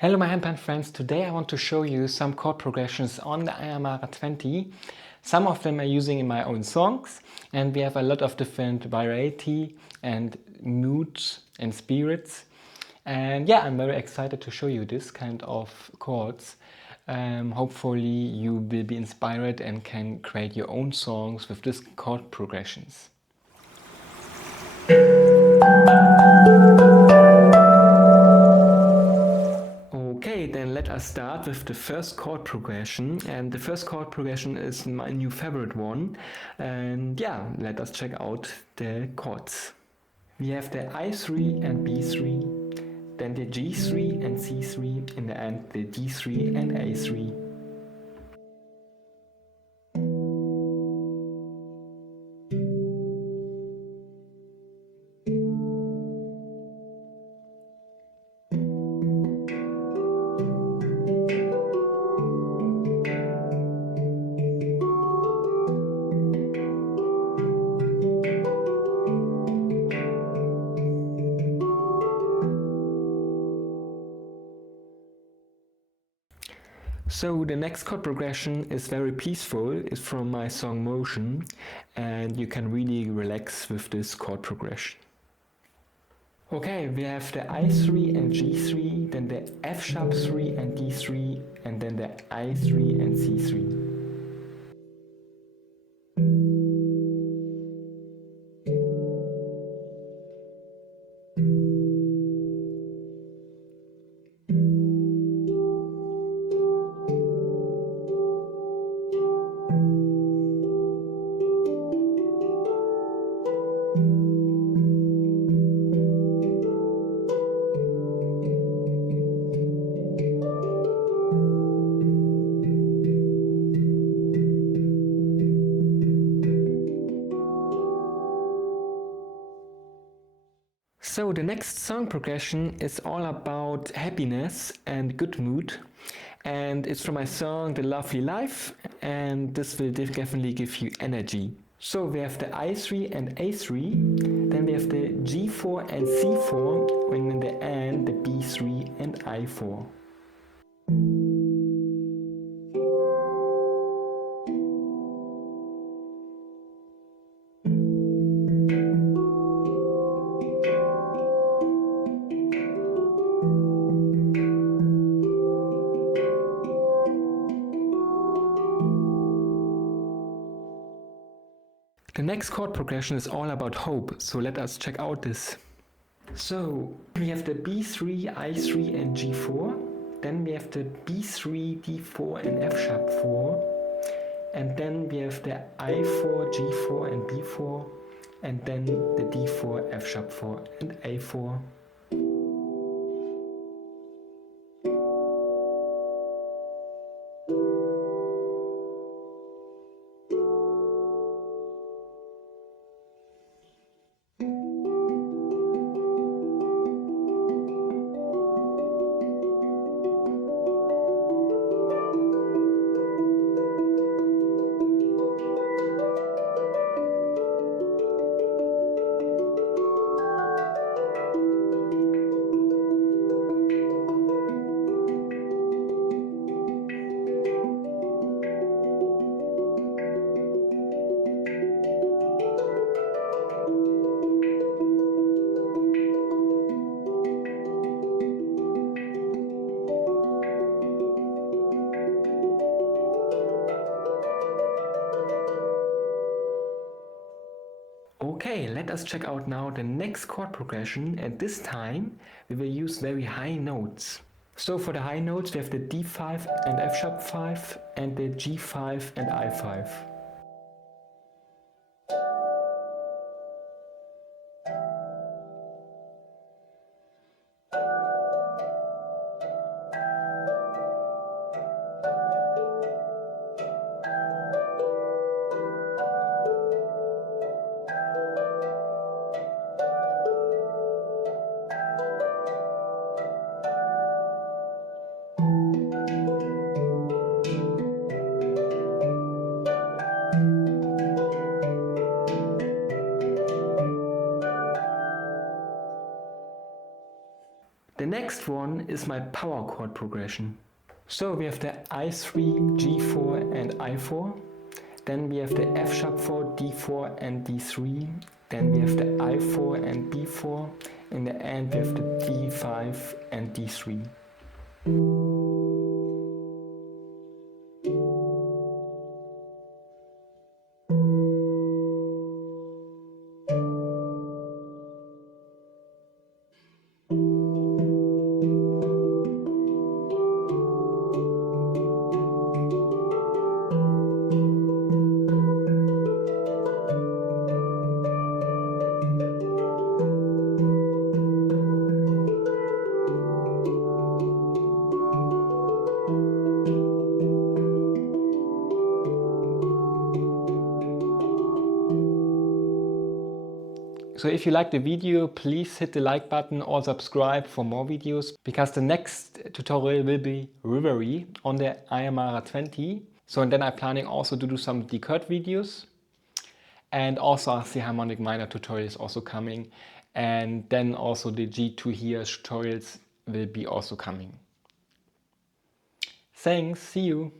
Hello my handpan friends, today I want to show you some chord progressions on the Amara 20. Some of them I'm using in my own songs and we have a lot of different variety and moods and spirits. And yeah, I'm very excited to show you this kind of chords. Hopefully you will be inspired and can create your own songs with these chord progressions. Okay, then let us start with the first chord progression, and the first chord progression is my new favorite one. And yeah, let us check out the chords. We have the I3 and B3, then the G3 and C3, in the end the D3 and A3. So the next chord progression is very peaceful, it's from my song Motion, and you can really relax with this chord progression. Okay, we have the I3 and G3, then the F sharp 3 and D3, and then the I3 and C3. So the next song progression is all about happiness and good mood, and it's from my song The Lovely Life, and this will definitely give you energy. So we have the I3 and A3, then we have the G4 and C4, and in the end the B3 and I4. The next chord progression is all about hope, so let us check out this. So we have the B3, I3 and G4, then we have the B3, D4 and F sharp 4, and then we have the I4, G4 and B4, and then the D4, F sharp 4 and A4. Okay, let us check out now the next chord progression, and this time we will use very high notes. So for the high notes we have the D5 and F sharp 5 and the G5 and I5. next one is my power chord progression. So we have the I3, G4 and I4. Then we have the F sharp 4, D4 and D3. Then we have the I4 and B4. In the end we have the D5 and D3. So if you like the video, please hit the like button or subscribe for more videos, because the next tutorial will be Rivery on the Amara 20. So and then I'm planning also to do some decode videos, and also the harmonic minor tutorial is also coming, and then also the G2 here tutorials will be also coming. Thanks, see you!